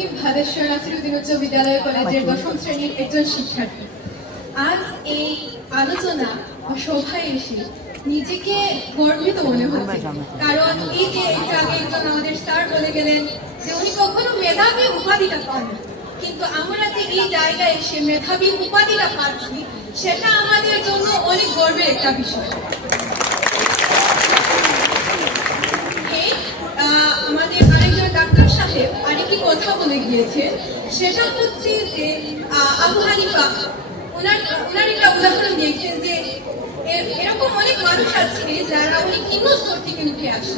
আমি ভাদেশ্বর নাসিরউদ্দিন উচ্চ বিদ্যালয় কলেজের ১০ম শ্রেণীর একজন শিক্ষার্থী। আজ এই আলোচনা ও সভায় এসে নিজেকে গর্বিত মনে হচ্ছে, কারণ এই যে একটু আগে একজন আমাদের স্যার বলে গেলেন যে উনি কখনো মেধাবী উপাধিটা পান, কিন্তু আমরা যে এই জায়গায় এসে মেধাবী উপাধিটা পাচ্ছি সেটা আমাদের জন্য অনেক গর্বের একটা বিষয়। আমাদের আরেকজন ডাক্তার সাহেব আরেকটি কথা বলে গিয়েছে, সেটা হচ্ছে যে আবু হানিফা ওনার একটা উদাহরণ দিয়েছেন যে এরকম অনেক মানুষ আছে যারা অনেক নিম্ন স্তর থেকে উঠে আসে।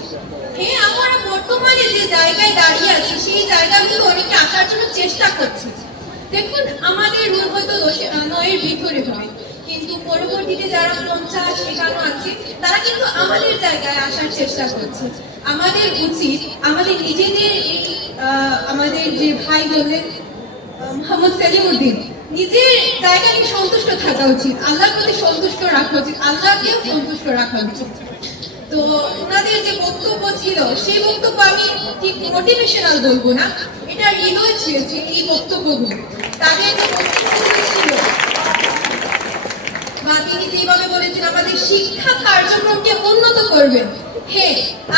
আমরা বর্তমানে যে জায়গায় দাঁড়িয়ে আছি সেই জায়গাগুলো অনেকে আসার জন্য চেষ্টা করছে। দেখুন, আমাদের রুম হয়তো 9-এর ভিতরে হয়, কিন্তু পরবর্তীতে যারা 50-51 আছে তারা কিন্তু আমাদের জায়গায় আসার চেষ্টা করছে। আমাদের উচিত আমাদের নিজেদের আমাদের যে ভাই বললেন মোহাম্মদ সেলিমউদ্দিন, নিজের জায়গায় সন্তুষ্ট থাকা উচিত, আল্লাহর প্রতি সন্তুষ্ট রাখা উচিত, আল্লাহকেও সন্তুষ্ট রাখা উচিত। তো ওনাদের যে বক্তব্য ছিল সেই বক্তব্য আমি ঠিক মোটিভেশনাল বলবো না, এটা হৃদয় ছিঁড়েছে এই বক্তব্যগুলো। তাদের যে বক্তব্যগুলো ছিল বা তিনি যেভাবে বলেছেন আমাদের শিক্ষা কার্যক্রমকে উন্নত করবেন,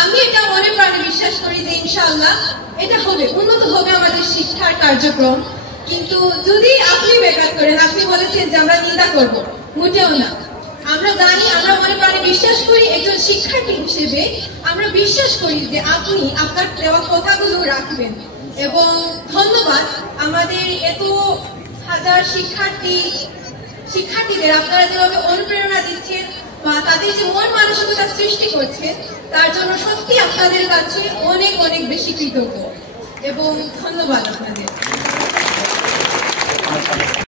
আমি এটা মনে প্রাণে বিশ্বাস করি যে ইনশাআল্লাহ এটা হবে, উন্নত হবে আমাদের শিক্ষার কার্যক্রম। কিন্তু যদি আপনি বেকার করেন, আপনি বলেছেন যে আমরা নিন্দা করবো, মোটেও না। আমরা জানি, আমরা মনে প্রাণে বিশ্বাস করি একজন শিক্ষার্থী হিসেবে, আমরা বিশ্বাস করি যে আপনি আপনার দেওয়া কথাগুলো রাখবেন। এবং ধন্যবাদ আমাদের এত হাজার শিক্ষার্থীদের, আপনারা যেভাবে অনুপ্রেরণা দিচ্ছেন বা তাদের যে মন মানসিকতা সৃষ্টি করছে, তার জন্য সত্যি আপনাদের কাছে অনেক অনেক বেশি কৃতজ্ঞ এবং ধন্যবাদ আপনাদের।